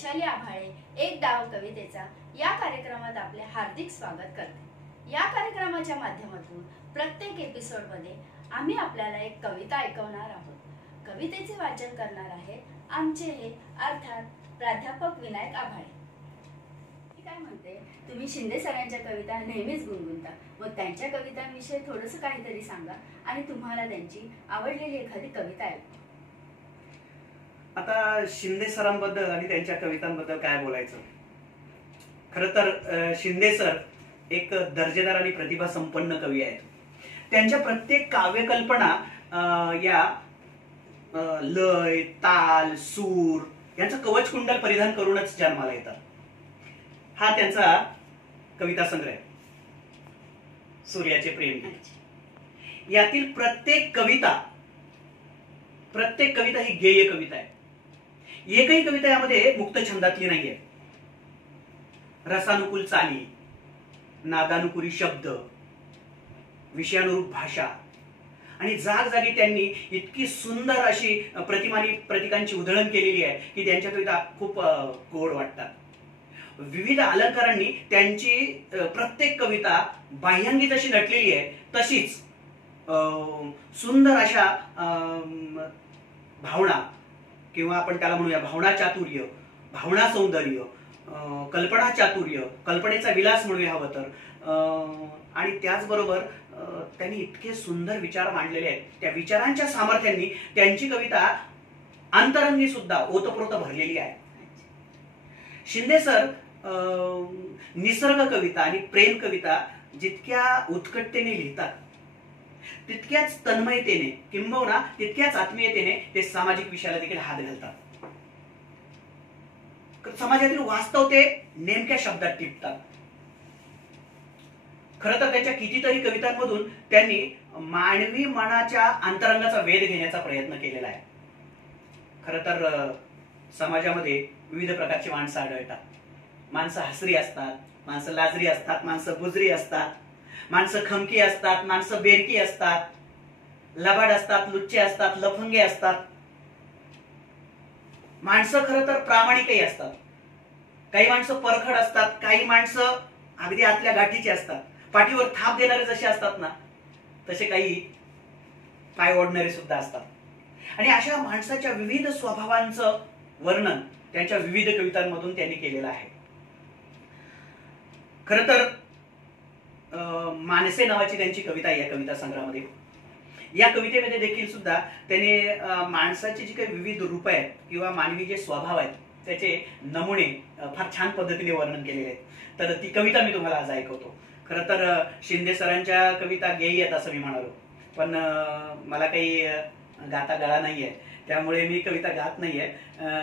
वैशाली आभाळे एक डाव कवितेचा या कार्यक्रमात आपले हार्दिक स्वागत करते। या कार्यक्रमाच्या माध्यमातून प्रत्येक एपिसोड मध्ये आम्ही आपल्याला एक कविता ऐकवणार आहोत। कवितेचे वाचन करणार आहे आमचे हे अर्थात प्राध्यापक विनायक आभाळे। काय म्हणते, तुम्ही शिंदे सरांच्या कविता नेहमीच गुणगुणता, मग त्यांच्या कवितांविषयी थोडंसं काहीतरी सांगा आणि तुम्हाला त्यांची आवडलेली एखादी कविता ऐकवा। आता शिंदे सरांबद्दल आणि त्यांच्या कवितांबद्दल काय बोलायचं। खरं तर शिंदे सर एक दर्जेदार आणि प्रतिभा संपन्न कवी आहेत। त्यांच्या प्रत्येक काव्यकल्पना या लय, ताल, सूर यांचा कवच कुंडल परिधान करूनच जन्माला येतात। हा त्यांचा कविता संग्रह सूर्याचे प्रेम। यातील प्रत्येक कविता ही गेय कविता आहे। एकही कविता यामध्ये मुक्त छंदातली नाहीये। रसानुकूल चाली, नादानुकूली शब्द, विषयानुरूप भाषा आणि जागजागी त्यांनी इतकी सुंदर अशी प्रतिमानी प्रतीकांची उधळण केलेली आहे की त्यांच्या कविता खूप गोड वाटतात। विविध अलंकारांनी त्यांची प्रत्येक कविता बाह्यांगी जशी नटलेली आहे तशीच सुंदर अशा भावना किंवा आपण त्याला म्हणूया भावना चातुर्य, भावना सौंदर्य, कल्पना चातुर्य, कल्पनेचा विलास म्हणूया हवं तर, आणि त्याचबरोबर त्यांनी इतके सुंदर विचार मांडलेले आहेत। त्या विचारांच्या सामर्थ्यांनी त्यांची कविता अंतरंगी सुद्धा ओतप्रोत भरलेली आहे। शिंदे सर निसर्ग कविता आणि प्रेम कविता जितक्या उत्कटतेने लिहितात तितक्याच तन्मयतेने किंबहुना तितक्याच आत्मीयतेने ते सामाजिक विषयाला देखील हात घालतात। समाजातील वास्तव ते नेमक्या शब्दात टिपतात। खरं तर त्यांच्या कितीतरी कवितांमधून त्यांनी मानवी मनाच्या अंतरंगाचा वेध घेण्याचा प्रयत्न केलेला आहे। खरं तर समाजामध्ये विविध प्रकारची माणसं आढळतात। माणसं हसरी असतात, माणसं लाजरी असतात, माणसं बुजरी असतात, माणसं खमकी असतात, माणसं बेरकी असतात, लबाड असतात, लुच्चे असतात, लफंगे असतात। माणसं खरं तर प्रामाणिकही असतात। काही माणसं परखड असतात, काही माणसं अगदी आतल्या गाठीची असतात। पाठीवर थाप देणारे जसे असतात ना तसे काही पाय ओढणारे सुद्धा असतात। आणि अशा माणसाच्या विविध स्वभावांचं वर्णन त्यांच्या विविध कवितांमधून त्यांनी केलेलं आहे। खरं तर माणसे नावाची त्यांची कविता आहे या कविता संग्रहामध्ये। या कवितेमध्ये देखील सुद्धा त्याने माणसाची जी काही विविध रूप आहेत किंवा मानवी जे स्वभाव आहेत त्याचे नमुने फार छान पद्धतीने वर्णन केलेले आहेत। तर ती कविता मी तुम्हाला आज ऐकवतो। खरं तर शिंदे सरांच्या कविता गेई आहेत असं मी म्हणालो, पण मला काही गाता गळा नाहीये, त्यामुळे मी कविता गात नाहीये,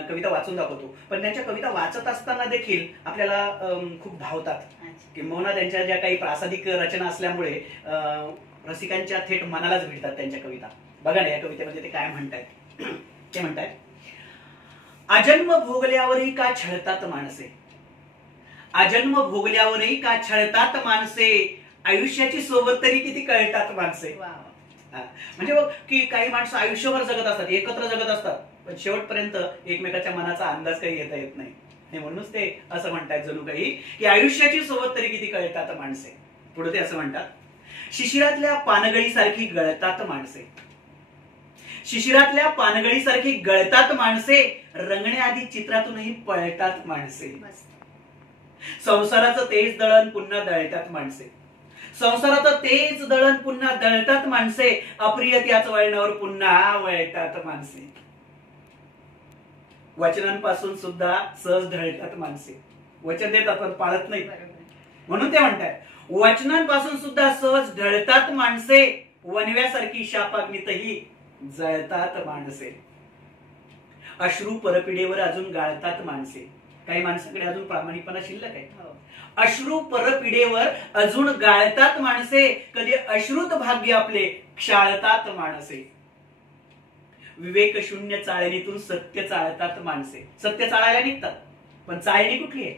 कविता वाचून दाखवतो। पण त्यांच्या कविता वाचत असताना देखील आपल्याला खूप भावतात। किंबहुना त्यांच्या ज्या काही प्रासादिक रचना असल्यामुळे रसिकांच्या थेट मनालाच भिडतात त्यांच्या कविता। बघा ना या कवितेमध्ये ते काय म्हणतायत। ते म्हणतायत, अजन्म भोगल्यावरही का छळतात माणसे, अजन्म भोगल्यावरही का छळतात माणसे, आयुष्याची सोबत तरी किती कळतात माणसे। म्हणजे बघ की काही माणसं आयुष्यभर जगत असतात, एकत्र जगत असतात, पण शेवटपर्यंत एकमेकाच्या मनाचा अंदाज काही घेता येत नाही। म्हणूनच ते असं म्हणतात जणू काही की आयुष्याची सोबत तरी किती कळतात माणसे। पुढे ते असं म्हणतात, शिशिरातल्या पानगळीसारखी गळतात माणसे, शिशिरातल्या पानगळीसारखी गळतात माणसे, रंगण्याआधी चित्रातूनही पळतात माणसे। संसाराचं तेज दळण पुन्हा दळतात माणसे, संसाराचं तेज दळण पुन्हा दळतात माणसे, अप्रिय त्याच वळणावर पुन्हा वळतात माणसे। वचनांपासून सुद्धा सहज ढळतात माणसे। वचन देतात पण पाळत नाही, म्हणून ते म्हणतात वचनांपासून सुद्धा सहज ढळतात माणसे, वनव्यासारखी शापाग्नीतही जळतात माणसे। अश्रू परपिडेवर अजून गाळतात माणसे। काही माणसाकडे अजून प्रामाणिकपणा शिल्लक आहे। अश्रू परपिडेवर अजून गाळतात माणसे, कधी अश्रुत भाग्य आपले क्षाळतात माणसे। विवेक शून्य चाळणीतून सत्य चाळतात माणसे। सत्य चाळायला निघतात पण चाळणी कुठली आहे?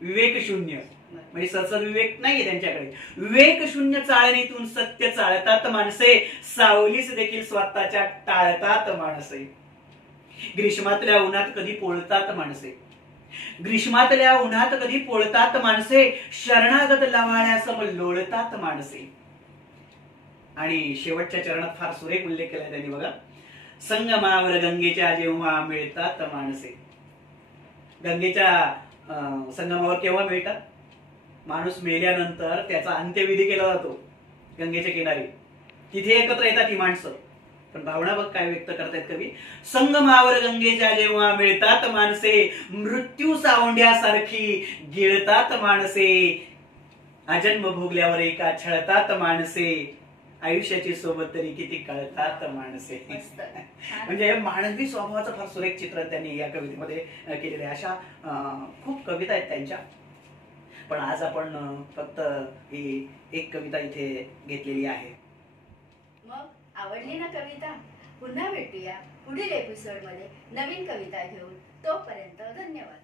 विवेक शून्य, म्हणजे ससद विवेक नाहीये त्यांच्याकडे। विवेक शून्य चाळणीतून सत्य चाळतात माणसे, सावलीस देखील स्वतःच्या टाळतात माणसे। ग्रीष्मातल्या उन्हात कधी पोळतात माणसे, ग्रीष्मातल्या उन्हात कधी पोळतात माणसे, शरणागत लवाळ्यासम लोळतात माणसे. आणि शेवटच्या चरणात फार सुरेख उल्लेख केलाय त्यांनी बघा, संगमावर गंगेच्या जेव्हा मिळतात माणसे. गंगेच्या संगमावर केव्हा मिळतात? माणूस मेल्यानंतर त्याचा अंत्यविधी केला जातो गंगेच्या किनारी, तिथे एकत्र येतात ही माणसं. पण भावना बघ काय व्यक्त करतायत कवी, संगमावर गंगेच्या जेव्हा मिळतात माणसे, मृत्यू सावंड्यासारखी गिळतात माणसे. अजन्म भोगल्यावर एका छळतात माणसे, आयुष्याची सोबत तरी किती कळतात माणसे. म्हणजे मानवी स्वभावाचं फार सुरेख चित्र त्यांनी या कवितेमध्ये केलेलं आहे. अशा खूप कविता आहेत त्यांच्या, पण आज आपण फक्त ही एक कविता इथे घेतलेली आहे. मग आवडली ना कविता? पुन्हा भेटूया पुढील एपिसोड मध्ये नवीन कविता घेऊन. तोपर्यंत धन्यवाद.